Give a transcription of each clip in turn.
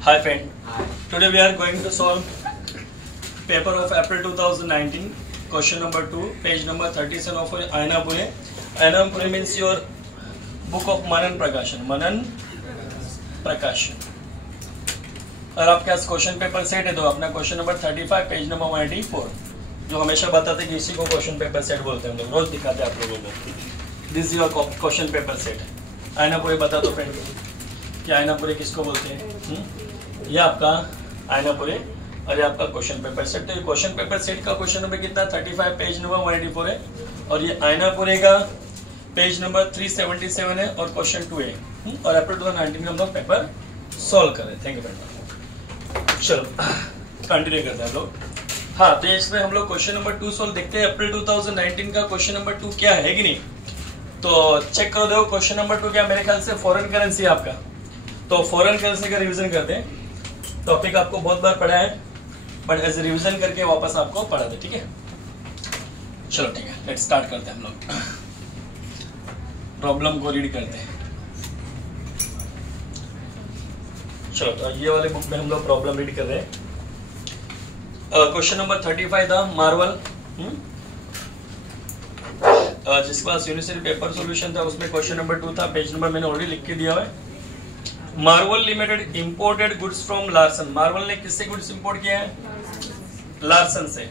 Hi friend, today we are going to solve paper of April 2019, question number 2, page number 37 of Ainapure. Ainapure means your book of Manan Prakashan. Manan Prakashan. और आपके पास question paper set है तो अपना question number 35 page number 184 जो हमेशा बताते कि इसी को क्वेश्चन पेपर सेट बोलते हैं हम लोग रोज दिखाते हैं आप लोगों को. This is your question paper set. आयनापुरे बता दो फ्रेंड कि आयनापुरे किसको बोलते हैं. ये आपका आयनापुरे और ये आपका क्वेश्चन पेपर सेट. तो ये क्वेश्चन पेपर सेट का क्वेश्चन नंबर कितना 35 पेज नंबर 184 है और ये आयनापुरे का पेज नंबर 377 है और क्वेश्चन 2 है. और अप्रैल 2019 में हम लोग पेपर सॉल्व कर रहे हैं. Thank you very much. चलो कंटिन्यू करते हैं हम लोग. हाँ तो इसमें हम लोग क्वेश्चन नंबर 2 सॉल्व देखते हैं. अप्रैल 2019 का क्वेश्चन नंबर 2 क्या है कि नहीं तो चेक करो. देखो क्वेश्चन नंबर 2 क्या मेरे ख्याल से फॉरेन करेंसी है आपका. तो फॉरेन करेंसी का रिवीजन करते हैं. टॉपिक आपको बहुत बार पढ़ा है बट एज रिवीजन करके वापस आपको पढ़ा दे. ठीक है चलो ठीक है लेट्स स्टार्ट करते हैं हम लोग. प्रॉब्लम को रीड करते हैं. चलो तो ये वाले बुक में हम लोग प्रॉब्लम रीड कर रहे हैं. क्वेश्चन नंबर 35 था मार्वल. जिसके पास यूनिवर्सिटी पेपर सॉल्यूशन था उसमें क्वेश्चन नंबर 2 था. पेज नंबर मैंने ऑलरेडी लिख के दिया हुआ है. Marvel limited imported goods from Larsen. Marvel ने किससे गुड्स इंपोर्ट किया है? लार्सन से.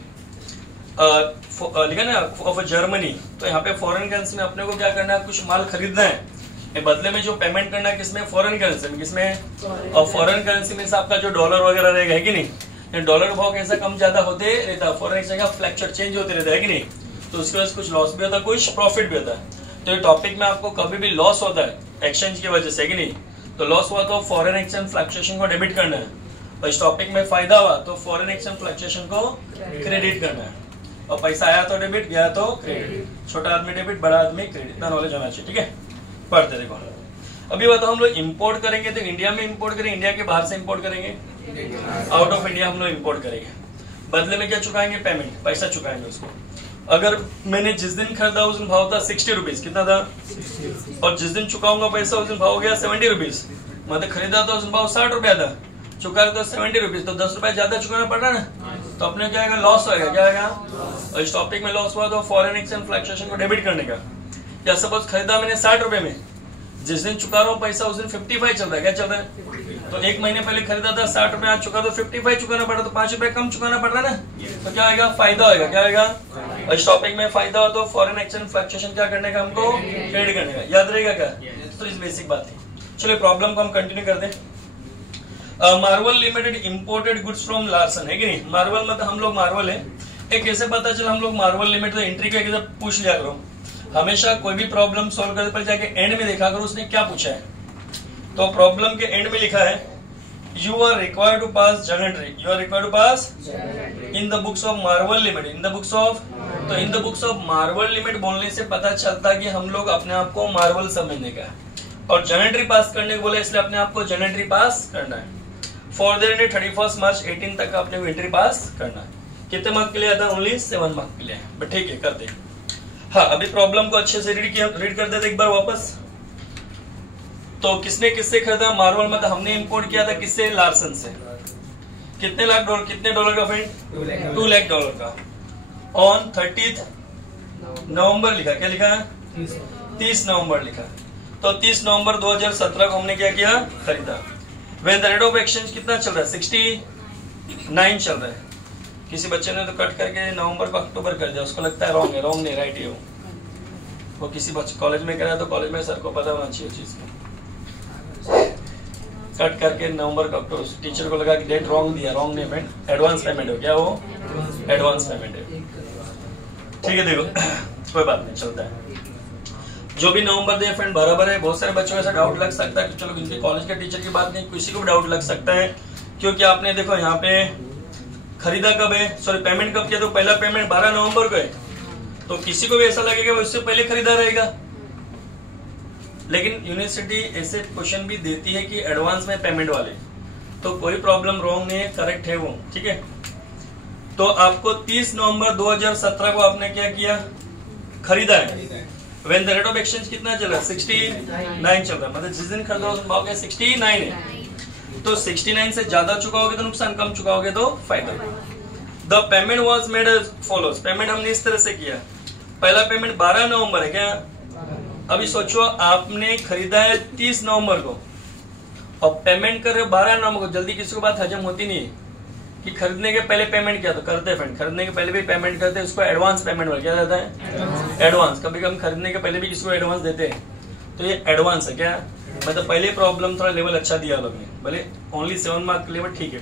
लिखा ना ऑफ जर्मनी. तो यहाँ पे फॉरेन करेंसी में अपने को क्या करना है? कुछ माल खरीदना है. बदले में जो पेमेंट करना है किसमें? फॉरेन करेंसी में. किसमें? और फॉरेन करेंसी में आपका जो डॉलर वगैरह रहेगा है कि नहीं. डॉलर का भाव कैसा कम ज्यादा होते रहता है. फॉरेन एक्सचेंज का फ्लक्चुएट चेंज होते रहता है कि नहीं. तो उसके वजह से कुछ लॉस भी होता है कुछ प्रॉफिट भी होता है. तो ये टॉपिक में आपको कभी भी लॉस होता है एक्सचेंज की वजह से कि नहीं. तो लॉस हुआ तो फॉरेन एक्सचेंज फ्लक्चुएशन को डेबिट करना है और इस टॉपिक में फायदा हुआ तो फॉरेन एक्सचेंज फ्लक्चुएशन को क्रेडिट करना है. और पैसा आया तो डेबिट गया तो क्रेडिट. छोटा आदमी डेबिट बड़ा आदमी क्रेडिट. इतना नॉलेज होना चाहिए. ठीक है पढ़ते देखो. अभी बताओ हम लोग इंपोर्ट करेंगे तो इंडिया में इंपोर्ट करेंगे इंडिया के बाहर से इंपोर्ट करेंगे आउट ऑफ इंडिया हम लोग इंपोर्ट करेंगे. बदले में क्या चुकाएंगे? पेमेंट पैसा चुकाएंगे उसको. अगर मैंने जिस दिन खरीदा उस दिन भाव था 60 रुपीज. कितना था? और जिस दिन चुकाऊंगा पैसा उस दिन भाव हो गया 70 रुपीज. मतलब खरीदा तो उस दिन भाव 60 रुपया था चुका तो 70 रुपीज. तो 10 रुपया ज्यादा चुकाना पड़ रहा है ना. तो अपने क्या आएगा? लॉस होगा. क्या आएगा? और इस टॉपिक में लॉस हुआ तो फॉरेन एक्सचेंज फ्लक्चुएशन को डेबिट करने का. या सपोज खरीदा मैंने 60 रुपए में जिस दिन चुका रहा हूँ पैसा उस दिन 55 चल रहा है. क्या चल रहा है? तो एक महीने पहले खरीदा था 60 रुपए आज चुका तो 55 चुकाना पड़ा. तो 5 रुपए कम चुकाना पड़ रहा है ना. तो क्या आएगा? फायदा होगा. क्या आएगा? और इस टॉपिक में फायदा हो तो फॉरेन एक्सचेंज फ्लक्चुएशन क्या करने का? हमको ट्रेड करने का. याद रहेगा क्या? तो इस बेसिक बात थी. चलिए प्रॉब्लम को हम कंटिन्यू करते हैं. Marvel limited imported goods from Larsen है कि नहीं. मार्वल मतलब हम लोग मार्वल है. एक कैसे पता चला हम लोग मार्वल लिमिटेड. तो एंट्री का पूछ लिया करो हमेशा. कोई भी प्रॉब्लम सॉल्व करने पर जाके एंड में देखा करो उसने क्या पूछा है. तो प्रॉब्लम के एंड में लिखा है you are required to pass journal entry. You are required to pass in the books of Marvel limited. In the books of तो in the books of Marvel limited बोलने से पता चलता है कि हम लोग अपने आप को मार्वल समझने का है. और जर्नल एंट्री पास करने को बोला इसलिए अपने आप को जर्नल एंट्री पास करना है. फॉर द 31 मार्च 18 तक आपने वो एंट्री पास करना है. कितने मार्क के लिए आता है? ओनली 7 मार्क के लिए. बट ठीक है करते हैं. हाँ अभी प्रॉब्लम को अच्छे से रीड कर देते एक बार वापस. तो किसने किससे खरीदा? मार्वल मतलब हमने इंपोर्ट किया था किससे? लार्सन से. कितने लाख डॉलर? कितने डॉलर का फ्रेंड? 2 लाख डॉलर का. ऑन 30 नवंबर लिखा. क्या लिखा है? 30 नवंबर लिखा. तो 30 नवंबर 2017 को हमने क्या किया? खरीदा. When the rate of exchange कितना चल रहा है? 69 चल रहा है. किसी बच्चे ने तो कट करके नवंबर को अक्टूबर कर दिया. उसको लगता है रॉन्ग है. रॉन्ग नहीं राइट है. वो किसी बच्चे कॉलेज में करा तो कॉलेज में सर को पता होना चाहिए चीज को. कट करके नवंबर का अक्टूबर. टीचर को लगा कि डेट रॉन्ग दिया. रॉन्ग नहीं फ्रेंड. एडवांस पेमेंट हो. क्या वो? एडवांस पेमेंट है. ठीक है देखो कोई बात नहीं चलता है. जो भी नवंबर दे फ्रेंड बराबर है. बहुत सारे बच्चों को ऐसा डाउट लग सकता है कि चलो इनके कॉलेज के टीचर की बात नहीं किसी को भी डाउट लग सकता है. क्योंकि आपने देखो यहाँ पे खरीदा कब है? सॉरी पेमेंट कब किया? तो पहला पेमेंट 12 नवंबर को है. तो किसी को भी ऐसा लगेगा उससे पहले खरीदा रहेगा. लेकिन यूनिवर्सिटी ऐसे क्वेश्चन भी देती है कि एडवांस में पेमेंट वाले. तो कोई प्रॉब्लम रॉन्ग नहीं है. करेक्ट है वो. ठीक है. तो आपको 30 नवंबर 2017 को आपने क्या किया? खरीदा है. When the rate of exchange कितना चल रहा है 69 चल रहा है, मतलब जिस दिन खरीदो उस दिन भाव क्या 69 है। तो 69 से ज्यादा चुकाओगे तो नुकसान, कम चुकाओगे तो फायदा। The payment was made as follows, payment हमने इस तरह से किया। पहला पेमेंट 12 नवंबर है क्या? अभी सोचो आपने खरीदा है 30 नवंबर को और पेमेंट कर रहे हो 12 नवंबर को। जल्दी किसी को बात हजम होती नहीं है कि खरीदने के पहले पेमेंट किया तो करते फ्रेंड, खरीदने के पहले भी पेमेंट करते हैं, उसको एडवांस पेमेंट बोला क्या जाता है? एडवांस। कभी कभी खरीदने के पहले भी किसी को एडवांस देते हैं, तो ये एडवांस है क्या? मतलब पहले प्रॉब्लम थोड़ा लेवल अच्छा दिया लोग ने, भले ओनली 7 मार्क लेवल ठीक है।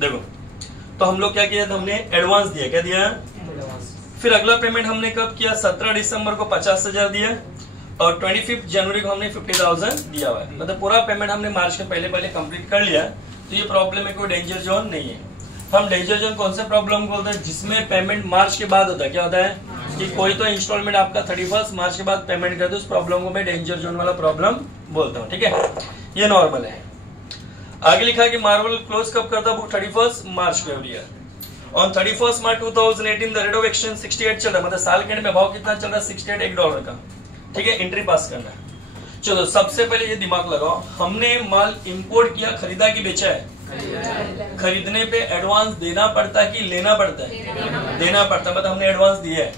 देखो तो हम लोग क्या किया था, हमने एडवांस दिया, क्या दिया? फिर अगला पेमेंट हमने कब किया? 17 दिसंबर को 50,000 दिया और 25 जनवरी को हमने 50,000 दिया हुआ है। मतलब पूरा पेमेंट हमने मार्च के पहले पहले कंप्लीट कर लिया। तो ये प्रॉब्लम में कोई डेंजर जोन नहीं है। हम डेंजर जोन कौन से प्रॉब्लम बोलते हैं? जिसमें पेमेंट मार्च के बाद होता है। क्या होता है कि कोई तो इंस्टॉलमेंट आपका 31 मार्च के बाद पेमेंट करते, उस प्रॉब्लम को मैं डेंजर जोन वाला प्रॉब्लम बोलता हूँ। ठीक है, ये नॉर्मल है। आगे लिखा है कि मार्वल क्लोज कब करता बुक? 31 मार्च को every year. On 31 March 2018 the rate of exchange 68 चल रहा है, मतलब साल के एंड में भाव कितना चल रहा है? 68 $1 का। ठीक है, एंट्री पास करना है। चलो सबसे पहले ये दिमाग लगाओ, हमने माल इंपोर्ट किया, खरीदा कि बेचा है? खरीदने पे एडवांस देना पड़ता है कि लेना पड़ता है? देना पड़ता है, मतलब हमने एडवांस दिया है।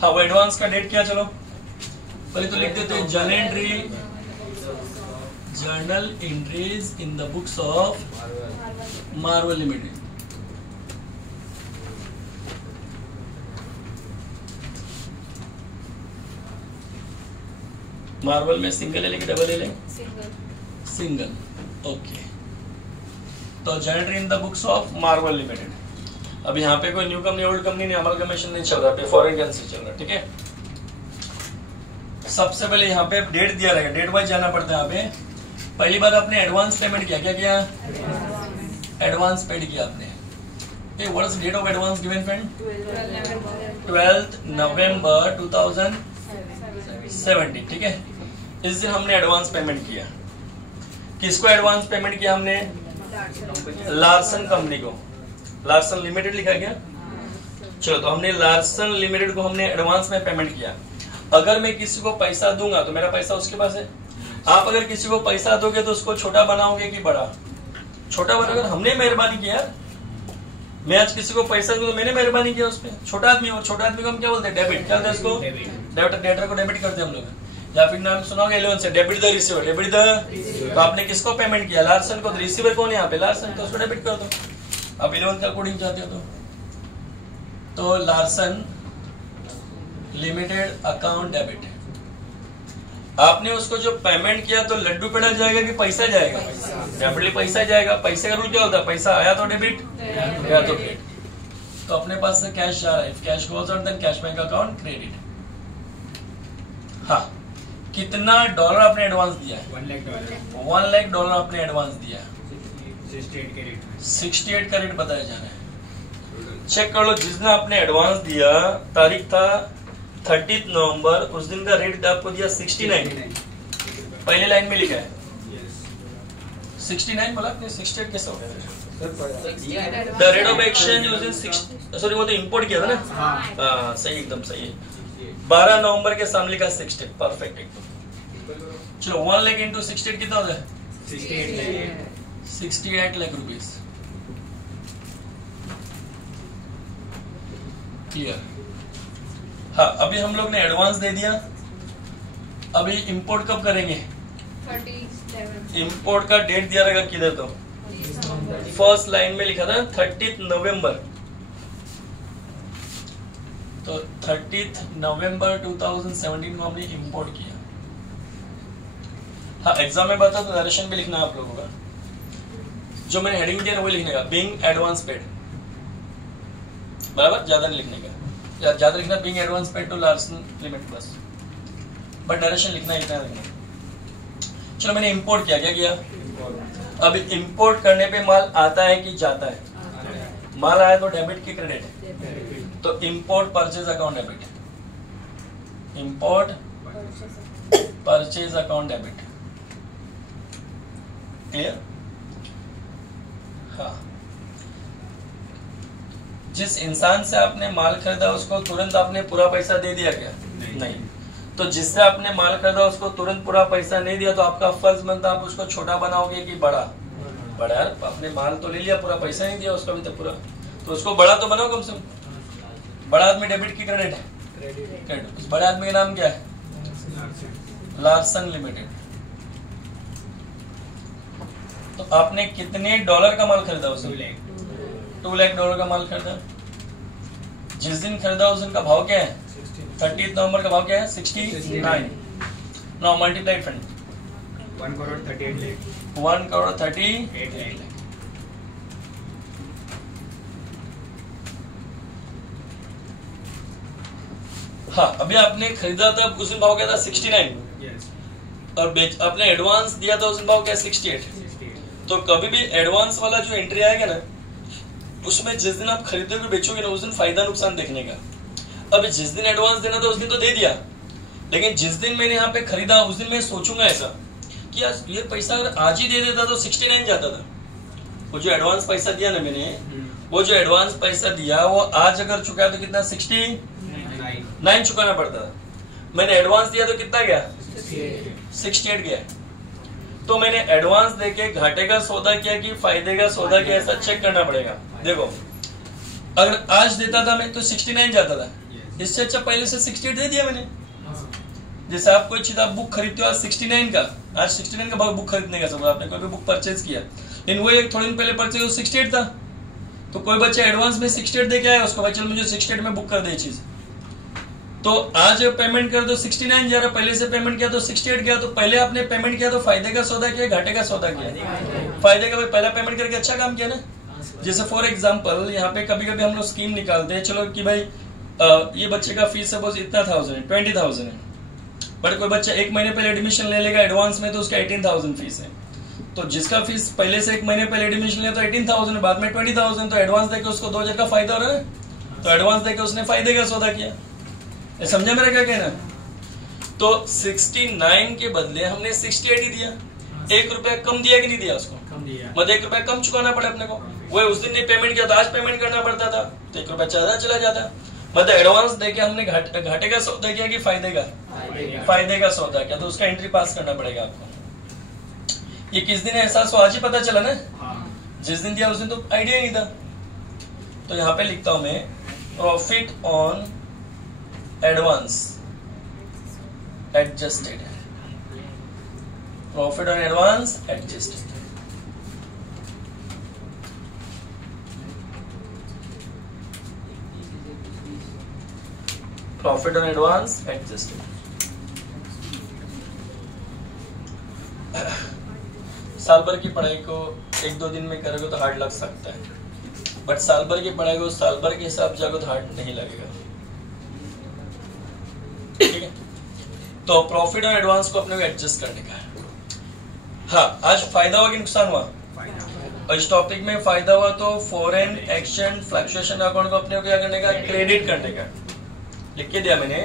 हाँ, वो एडवांस का डेट क्या? चलो पहले तो लिख देते हैं journal entries in the books of Marvel limited. Marvel में सिंगल ले कि डबल ले? सिंगल। ओके, तो journal in the books of Marvel limited. अब यहाँ पे कोई न्यू कंपनी ओल्ड कंपनी नहीं, अमलगमेशन नहीं चल रहा, फॉरेन करेंसी चल रहा है। ठीक है, सबसे पहले यहाँ पे डेट दिया रहेगा, डेट वाइज जाना पड़ता है। यहाँ पे पहली बार आपने एडवांस पेमेंट किया, क्या किया? एडवांस पेड किया आपने। What is date of advance given friend? 12 November 2017। ठीक है, इस दिन हमने एडवांस पेमेंट किया। किसको एडवांस पेमेंट किया हमने? लार्सन कंपनी को। लार्सन लिमिटेड लिखा गया। चलो तो हमने लार्सन लिमिटेड को हमने एडवांस में पेमेंट किया। अगर मैं किसी को पैसा दूंगा तो मेरा पैसा उसके पास है। आप अगर किसी को पैसा दोगे तो उसको छोटा बनाओगे कि बड़ा? छोटा बनाओगे। हमने मेहरबानी किया, मैं आज किसी को पैसा दूं तो मैंने मेहरबानी किया उस पर। छोटा आदमी, और छोटा आदमी को हम क्या बोलते हैं? डेबिट। क्या बोलते हैं उसको? डेबिटर को डेबिट करते हैं हम लोग। या फिर नाम सुनाओगे 11 से, debit the receiver. Debit the, तो आपने किसको पेमेंट किया? लार्सन को। रिसीवर कौन है यहाँ पे? लार्सन, तो उसको डेबिट कर दो। अब 11 का कोडिंग चाहते हो तो लार्सन लिमिटेड अकाउंट डेबिट। आपने उसको जो पेमेंट किया तो लड्डू पेड़ा जाएगा कि पैसा जाएगा? डेबिटली पैसा जाएगा। पैसे का रूल क्या होता है? पैसा आया तो डेबिट, गया तो क्रेडिट। तो अपने पास से कैश जा रहा है, cash goes out then cash bank account credit. हाँ, कितना डॉलर आपने एडवांस दिया है? $1 लाख आपने एडवांस दिया। 68 का रेट बताया जा रहा है। चेक कर लो, जिस दिन आपने एडवांस दिया तारीख था 30 नवंबर, उस दिन का रेट आपको दिया 69। पहले लाइन में लिखा है 69, बोला आपने 68 कैसे हो गया? The rate of exchange using 6, sorry वो तो इंपोर्ट किया था ना। हाँ सही, एकदम सही है। 12 नवंबर के सामने लिखा 68, परफेक्ट एकदम। चलो 1 लाख इंटू 68 कितना होता है? 68 लाख रुपीज। क्लियर? हाँ, अभी हम लोग ने एडवांस दे दिया। अभी इंपोर्ट कब करेंगे? 37। इंपोर्ट का डेट दिया रहेगा किधर? तो फर्स्ट लाइन में लिखा था 30 नवंबर। तो 30 नवंबर 2017 को हमने इंपोर्ट किया। हाँ, एग्जाम में बता तो नरेशन भी लिखना आप लोगों का। जो मैंने हेडिंग दिया ना वही लिखने का, बीइंग एडवांस पेड। बराबर, ज्यादा नहीं लिखने का। ज्यादा लिखना being advance paid to Larsen limited बस, बट डायरेक्शन लिखना इतना लिखना। चलो मैंने इंपोर्ट किया, क्या किया? अब इंपोर्ट करने पे माल आता है कि जाता है? माल आया तो डेबिट की क्रेडिट? तो import purchase account debit, import purchase account debit. Clear? हाँ, जिस इंसान से आपने माल खरीदा उसको तुरंत आपने पूरा पैसा दे दिया क्या? नहीं। तो जिससे आपने माल खरीदा उसको तुरंत पूरा पैसा नहीं दिया तो आपका फर्ज बनता आप उसको छोटा बनाओगे कि बड़ा? बड़ा। यार आपने माल तो ले लिया, पूरा पैसा नहीं दिया उसका भी तो पूरा, तो उसको बड़ा तो बनाओ कम से कम। बड़ा आदमी डेबिट की क्रेडिट है? क्रेडिट। उस बड़े आदमी का नाम क्या है? Larsen limited. तो आपने कितने डॉलर का माल खरीदा उसे? $2 लाख का माल खरीदा। जिस दिन खरीदा उस दिन का भाव क्या है? 30 नवंबर का भाव क्या है? 69। Now multiplied friend, 1,38 lakh. 1,38 lakh. हाँ, अभी आपने खरीदा था उस दिन भाव क्या था? 69। और आपने एडवांस दिया था उस दिन भाव क्या? 68। तो कभी भी एडवांस वाला जो एंट्री आएगा ना उसमें जिस दिन आप खरीदोगे बेचोगे ना उस दिन फायदा नुकसान देखने का। अब जिस दिन एडवांस देना था उस दिन तो दे दिया, लेकिन जिस दिन मैंने यहाँ पे खरीदा उस दिन मैं सोचूंगा ऐसा कि यार ये पैसा अगर आज ही दे देता तो 69 जाता था। वो जो एडवांस पैसा दिया ना मैंने, वो जो एडवांस पैसा दिया वो आज अगर चुका तो कितना? 69 चुकाना पड़ता था। मैंने एडवांस दिया तो कितना गया? 68 गया। तो मैंने एडवांस देके घाटे का सौदा किया कि फायदे का सौदा किया, ऐसा चेक करना पड़ेगा। देखो अगर आज देता था मैं तो 69 जाता था, इससे अच्छा पहले से 68 दे दिया मैंने। जैसे आप कोई चीज आप बुक खरीदते हो आज 69 का, आज 69 का बुक खरीदने का समझ, आपने कोई भी बुक परचेज किया, लेकिन वो एक थोड़े दिन पहले परचेज 68 था, तो कोई बच्चा एडवांस में 68 दे के आया उसको, भाई चल मुझे 68 में बुक कर दे चीज, तो आज पेमेंट कर दो 69 जा रहा, पहले से पेमेंट किया तो 68 गया। तो पहले आपने पेमेंट किया तो फायदे का सौदा किया, घाटे का सौदा किया? फायदे का। भाई पहला पेमेंट करके अच्छा काम किया ना। जैसे फॉर एग्जांपल यहाँ पे कभी कभी हम लोग स्कीम निकालते हैं, चलो कि भाई ये बच्चे का फीस सपोज इतना 20,000 है, बट कोई बच्चा 1 महीने पहले एडमिशन ले लेगा एडवांस में तो उसका 18,000 फीस है। तो जिसका फीस पहले से 1 महीने पहले एडमिशन लिया तो 18,000 है, बाद में 20,000, तो एडवांस देके उसको 2,000 का फायदा हो रहा है, तो एडवांस देके उसने फायदे का सौदा किया। समझा मेरा क्या कहना? तो 69 के बदले हमने 68 ही दिया, 1 रुपया कम दिया कि नहीं दिया उसको? मतलब 1 रुपया कम चुकाना पड़ा अपने को। वो उस दिन नहीं पेमेंट किया तो आज पेमेंट करना पड़ता था, तो 1 रुपया चला जाता। मतलब एडवांस देके हमने घाटे का सौदा किया कि फायदे का सौदा किया, तो उसका एंट्री पास करना पड़ेगा आपको। ये किस दिन एहसास हो? आज ही पता चला ना। जिस दिन दिया उस दिन तो आइडिया नहीं था। तो यहाँ पे लिखता हूं मैं profit on advance adjusted, profit on advance adjusted. Profit on advance adjusted. साल भर की पढ़ाई को 1-2 दिन में करोगे तो हार्ड लग सकता है, बट साल भर की पढ़ाई को साल भर के हिसाब से तो हार्ड नहीं लगेगा। ठीक है, तो प्रॉफिट ऑन एडवांस को अपने को एडजस्ट करने का है। हाँ, आज फायदा हुआ कि नुकसान हुआ? और इस टॉपिक में फायदा हुआ तो फॉरेन एक्सचेंज फ्लक्चुएशन अकाउंट को अपने को क्या करने का? क्रेडिट करने का। लिख के दिया मैंने,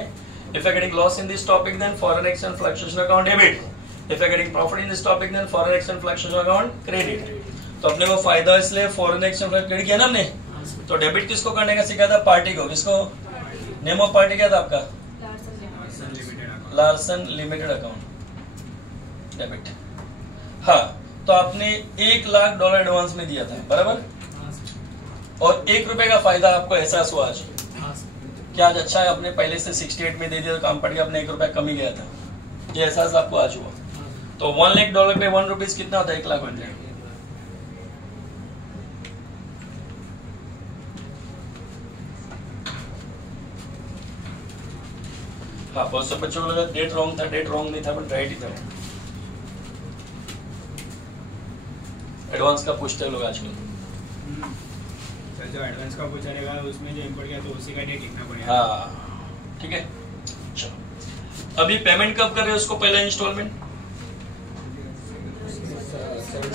if I getting loss in this topic then foreign exchange fluctuation account debit, if I getting profit in this topic then foreign exchange fluctuation account credit. तो अपने को फायदा इसलिए फॉरेन एक्सचेंज क्रेडिट किया ना हमने। तो डेबिट किसको करने का सिखाया था? पार्टी को। किसको? नेम ऑफ पार्टी क्या था आपका? Larsen limited account debit. हाँ, तो आपने $1,00,000 एडवांस में दिया था, बराबर, और 1 रुपए का फायदा आपको एहसास हुआ आज। क्या आज अच्छा है? अपने पहले से 68 में दे दिया तो काम पड़ गया, अपने 1 रुपया कम ही गया था, ये एहसास आपको आज हुआ। तो $1,00,000 पे 1 रुपीज कितना होता है? 1,00,000 होता है। हाँ, बहुत से बच्चों को लगा डेट रॉन्ग था, डेट रॉन्ग नहीं था, बट राइट ही था। एडवांस का पूछते हैं लोग आजकल। जो एडवांस का पूछा रहेगा उसमें जो इंपोर्ट किया तो उसी का डेट लिखना पड़ेगा। हाँ, ठीक है। चलो, अभी पेमेंट कब कर रहे हो उसको? पहला इंस्टॉलमेंट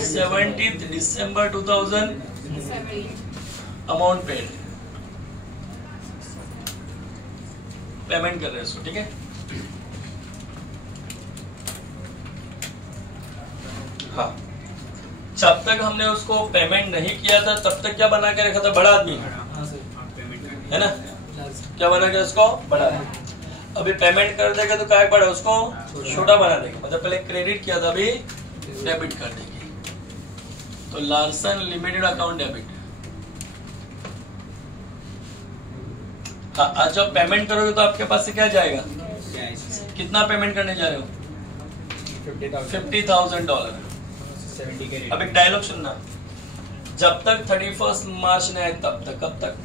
17 दिसंबर 2017, अमाउंट पेड, पेमेंट कर रहे हैं उसको, ठीक है। हाँ, जब तक हमने उसको पेमेंट नहीं किया था तब तक क्या बना के रखा था? बड़ा आदमी, है ना? क्या बना के उसको? बड़ा आदमी। अभी पेमेंट कर देगा तो क्या पड़ा उसको छोटा बना देगा, मतलब पहले क्रेडिट किया था अभी डेबिट कर देगी। तो लार्सन लिमिटेड अकाउंट डेबिट। हाँ, आज जब पेमेंट करोगे तो आपके पास से क्या जाएगा, कितना पेमेंट करने जा रहे हो, $50,000। अब एक डायलॉग सुनना, जब तक 31 मार्च नहीं आए तब तक, कब तक,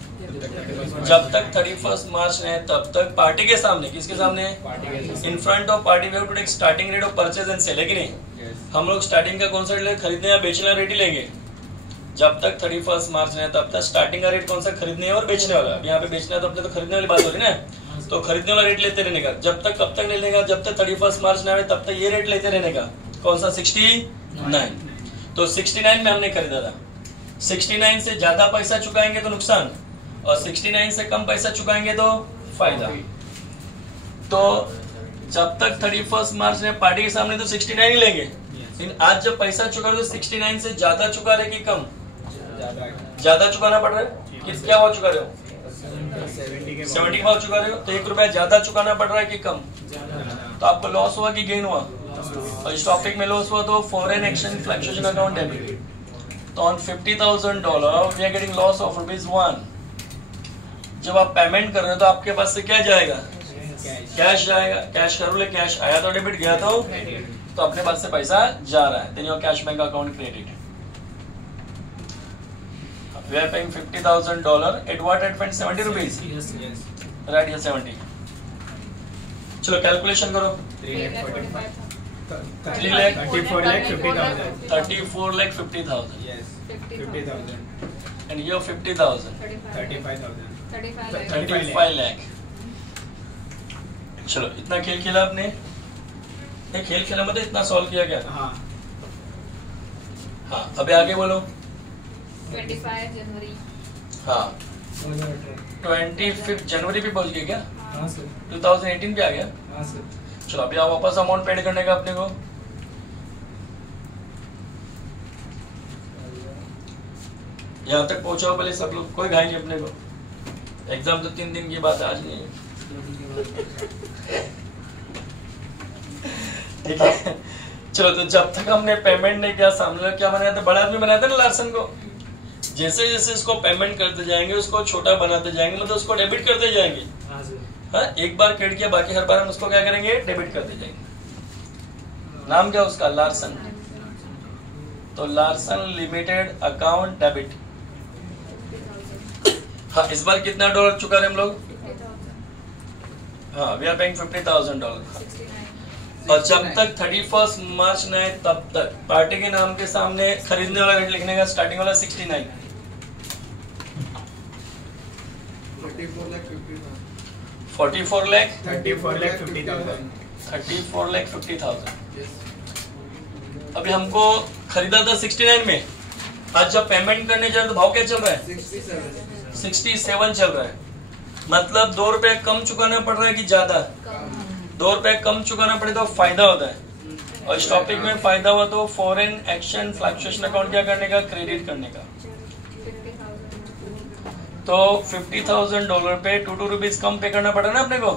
जब तक 31 मार्च नहीं आए तब तक पार्टी के सामने, किसके सामने, in front of party we have to take starting rate of purchase and sale, है कि नहीं। हम लोग स्टार्टिंग का कौन सा रेट खरीदने या बेचने रेट ही लेंगे। जब तक 31 मार्च नहीं आए तब तक स्टार्टिंग का रेट कौन सा, खरीदने और बेचने वाला। अब यहाँ पे बेचना है तो अपने तो खरीदने वाली बात हो रही ना, तो खरीदने वाला रेट लेते रहने का। जब तक कब तक ले लेगा, जब तक 31 मार्च नहीं आए तब तक ये रेट लेते रहने का। कौन सा, 69। तो 69 में हमने खरीदा था। 69 से ज्यादा पैसा चुकाएंगे तो नुकसान, और 69 से कम पैसा चुकाएंगे तो फायदा। तो जब तक 31 मार्च में पार्टी के सामने तो 69 ही लेंगे, लेकिन आज जब पैसा चुका तो 69 से ज्यादा चुका रहे कि कम, ज्यादा चुकाना पड़ रहा है। किस क्या भाव चुका रहे हो, 70 भाव चुका रहे हो, तो ₹1 ज्यादा चुकाना पड़ रहा है कि कम। तो आपको लॉस हुआ कि गेन हुआ, और इस टॉपिक में लॉस हुआ तो foreign exchange fluctuation account debit. तो on $50,000 we are getting loss of ₹1। जब आप पेमेंट कर रहे हो तो आपके पास से क्या जाएगा, कैश जाएगा। कैश करो ले, कैश आया तो डेबिट, गया तो अपने पास से पैसा जा रहा है। Then your cash bank account credit. We are paying $50,000 at what rate? 70 rupees. Yes. Right here 70. चलो कैलकुलेशन करो। 34,50,000. 34,50,000. Yes. 50,000. And here 50,000. 35,000. 35 lakh. चलो इतना खेल खेला आपने, ये खेल खेला मतलब इतना सॉल्व किया क्या। हाँ। हाँ, अभी आगे बोलो। 25 जनवरी। हाँ, 25 जनवरी पे पहुंच गए क्या। हाँ सर। 2018 पे आ गया। हाँ सर। चलो अभी आप वापस अमाउंट पेड करने का अपने को। यहाँ तक पहुंचाओ पहले सब लोग, कोई घाई नहीं अपने को। एग्जाम तो 3 दिन की बात है, आज नहीं है। ठीक है, चलो। तो जब तक हमने पेमेंट नहीं किया, सामने क्या बनाया था, बड़ा आदमी बनाया था ना लार्सन को। जैसे जैसे इसको पेमेंट करते जाएंगे, उसको छोटा बनाते जाएंगे, मतलब उसको डेबिट करते जाएंगे। हाँ, एक बार क्रेडिट किया, बाकी हर बार हम उसको क्या करेंगे, डेबिट करते जाएंगे। नाम क्या उसका, लार्सन। तो लार्सन लिमिटेड अकाउंट डेबिट। हाँ, इस बार कितना डॉलर चुका रहे हम लोग। हाँ, वी आर पेइंग $50,000। और जब तक 31 मार्च न आए तब तक पार्टी के नाम के सामने खरीदने वाला रेट लिखने का, स्टार्टिंग वाला 69। 44 लाख 34,50,000. 34,50,000। अभी हमको खरीदा था 69 में, आज जब पेमेंट करने जा रहे तो भाव क्या चल रहा है, 67 चल रहा है। मतलब ₹2 कम चुकाना पड़ रहा है कि ज्यादा, ₹2 कम चुकाना पड़े तो फायदा होता है। और इस टॉपिक में फायदा हुआ तो फॉरेन एक्सचेंज फ्लक्चुएशन अकाउंट क्या करने का, क्रेडिट करने का। तो $50,000 पे ₹2 कम पे करना पड़ रहा है ना अपने को,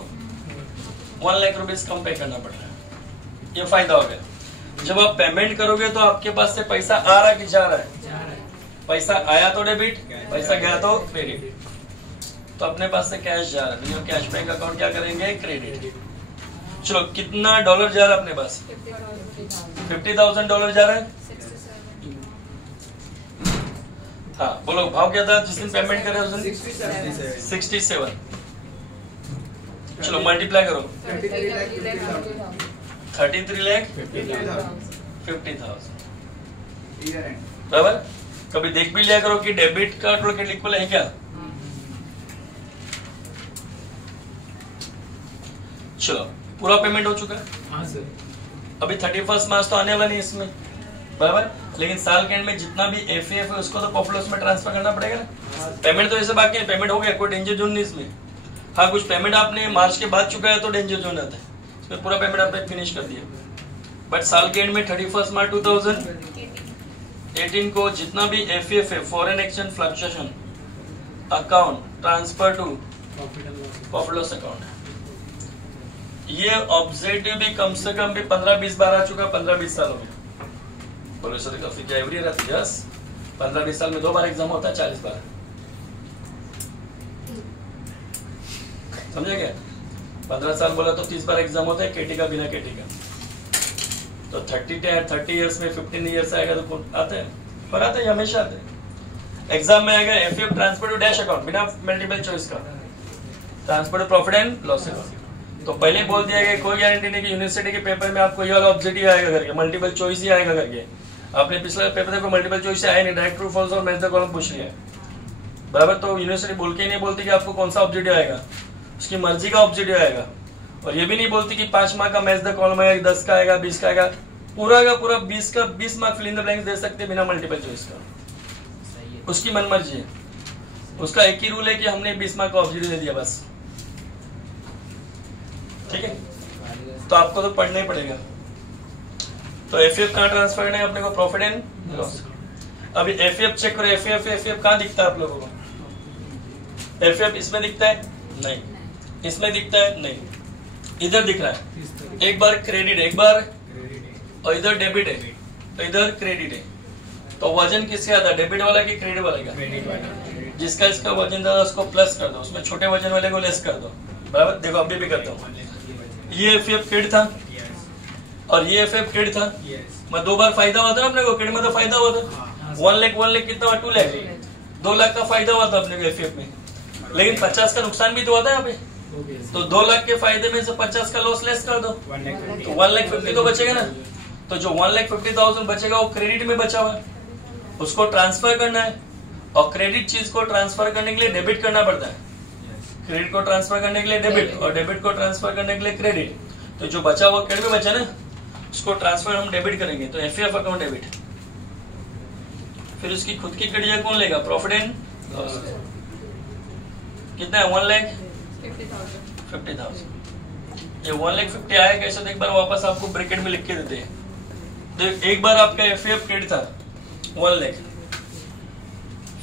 ₹1 लाख कम पे करना पड़ रहा है। ये फायदा हो गया। जब आप पेमेंट करोगे तो आपके पास से पैसा आ रहा है कि जा रहा है, पैसा आया तो डेबिट, पैसा गया तो क्रेडिट। तो अपने पास से कैश जा रहा है, कैश बैंक अकाउंट क्या करेंगे, क्रेडिट। चलो कितना डॉलर जा रहा है अपने पास, $50,000 जा रहा है। हाँ बोलो, भाव क्या था जिस दिन पेमेंट करे उस दिन, 67। चलो मल्टीप्लाई करो, 33,50,000 बराबर। कभी देख भी लिया करो कि डेबिट का टोटल इक्वल है क्या। चलो पूरा पेमेंट हो चुका है। हाँ सर। अभी 31 मार्च तो आने वाला नहीं इसमें, बराबर। लेकिन साल के एंड में जितना भी एफएफ है उसको तो पॉपुलर में ट्रांसफर करना पड़ेगा ना। पेमेंट तो ऐसे बाकी है, पेमेंट हो गया, कोई डेंजर जोन नहीं इसमें। हाँ कुछ पेमेंट आपने मार्च के बाद चुका है तो डेंजर जोन आता है, इसमें पूरा पेमेंट आपने फिनिश कर दिया। बट साल के एंड में 31 मार्च 2018 को जितना भी एफएफ है, foreign exchange fluctuation account transfer to profit loss account है। ये ऑब्जेक्टिव भी कम से कम भी 15-20 बार आ चुका, 15-20 साल हो गया। बोलो सर का फिर एवरी रहती है 15-20 साल में 2 बार एग्जाम होता है, 40 बार। समझे क्या? 15 साल बोला तो 30 बार एग्जाम होता है, केटी का बिना केटी का। तो 30 इयर्स में 15 इयर्स आएगा तो आते हैं, पर आते हैं हमेशा आते हैं। एग्जाम में आएगा FF transfer to dash account बिना मल्टीपल चॉइस का, transfer to profit and loss account. तो पहले बोल दिया गया कोई गारंटी नहीं कि यूनिवर्सिटी के पेपर में आपको ये वाला ऑब्जेक्टिव आएगा करके, मल्टीपल चॉइस ही आएगा करके। आपने पिछले पेपर देखो मल्टीपल चॉइस से आया नहीं, डायरेक्ट ट्रू फॉल्स और मैच द कॉलम पूछ लिया बराबर। तो यूनिवर्सिटी बोल के नहीं बोलती कि आपको कौन सा ऑब्जेक्टिव आएगा, उसकी मर्जी का ऑब्जेक्टिव आएगा। और ये भी नहीं बोलती कि 5 मार्क का मैच द कॉलम आएगा, 10 का आएगा, 20 का आएगा, पूरा का पूरा 20 mark fill in the blanks दे सकते बिना मल्टीपल चॉइस का। उसकी मन मर्जी है, उसका एक ही रूल है कि हमने 20 मार्क का ऑब्जेक्टिव दे दिया बस, ठीक है। तो आपको तो पढ़ना ही पड़ेगा। तो एफएफ कहाँ ट्रांसफर करना है अपने को, प्रॉफिट एंड लॉस। अभी एफएफ चेक करो, एफएफ कहाँ दिखता है आप लोगों को? एफएफ इसमें दिखता है नहीं, इसमें दिखता है नहीं, इधर दिख रहा है। एक बार क्रेडिट, एक बार और इधर डेबिट है, तो इधर क्रेडिट है। तो वजन किससे आता है, डेबिट वाला की क्रेडिट वाले का? जिसका इसका वजन ज्यादा उसको प्लस कर दो, उसमें छोटे वजन वाले को लेस कर दो, बराबर। देखो अभी भी करता हूँ, ये एफएफ क्रेडिट था और ये एफएफ क्रेडिट था, मैं 2 बार फायदा हुआ था ना अपने को, क्रेडिट में तो फायदा हुआ था 1 लाख कितना हुआ, 2 लाख, 2 लाख का फायदा हुआ था अपने को एफएफ में, लेकिन 50 का नुकसान भी तो हुआ था यहाँ पे। तो 2 लाख के फायदे में से 50 का लॉस लेस कर दो, तो 1,50,000 तो बचेगा ना। तो जो 1,50,000 बचेगा वो क्रेडिट में बचा हुआ है, उसको ट्रांसफर करना है। और क्रेडिट चीज को ट्रांसफर करने के लिए डेबिट करना पड़ता है, क्रेडिट को ट्रांसफर करने के लिए डेबिट और डेबिट को ट्रांसफर करने के लिए क्रेडिट। तो जो बचा हुआ क्रेडिट में बचा ना, उसको ट्रांसफर हम डेबिट करेंगे, तो एफएफ अकाउंट डेबिट। फिर उसकी खुद की क्रेडिट कौन लेगा, प्रॉफिट एंड लॉस। कितना है, 1,50,000। ये 1,50,000 आया कैसे, तो एक बार वापस आपको ब्रैकेट में लिख के देते हैं। तो एक बार आपका एफएफ क्रेडिट था 1 लाख,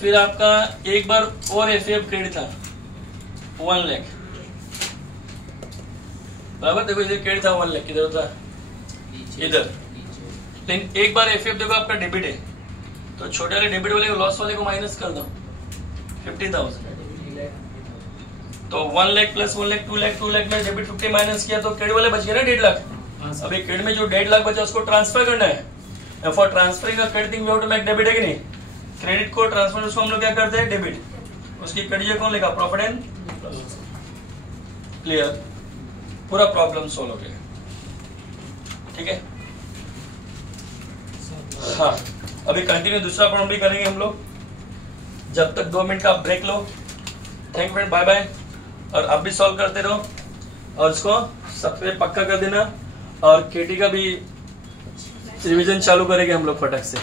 फिर आपका एक बार और एफएफ क्रेडिट था 1 लाख, बराबर। देखो इधर क्रेडिट था 1 लाख, किधर था, इधर। लेकिन एक बार एफएफ देखो आपका डेबिट है, तो छोटे वाले डेबिट वाले को, लॉस वाले को माइनस कर दो 50,000। तो 1 लाख प्लस 1 लाख 2 लाख, 2 लाख में डेबिट 50 माइनस किया तो क्रेडिट वाले बच गए ना 1.5 लाख। अभी क्रेडिट में जो 1.5 लाख बचा उसको ट्रांसफर करना है। For transferring credit thing we have to make debit, है कि नहीं? क्रेडिट को ट्रांसफर, उसको हम लोग क्या करते हैं, डेबिट। उसकी क्रेडिट कौन लेगा, प्रॉफिट एंड लॉस। क्लियर, पूरा प्रॉब्लम सोल्व हो गया, ठीक है। हाँ, अभी कंटिन्यू दूसरा प्रॉब्लम भी करेंगे हम लोग, जब तक 2 मिनट का ब्रेक लो। Thank you friend, bye bye. और आप भी सॉल्व करते रहो और इसको सबसे पक्का कर देना। और केटी का भी रिवीजन चालू करेंगे हम लोग फटक से।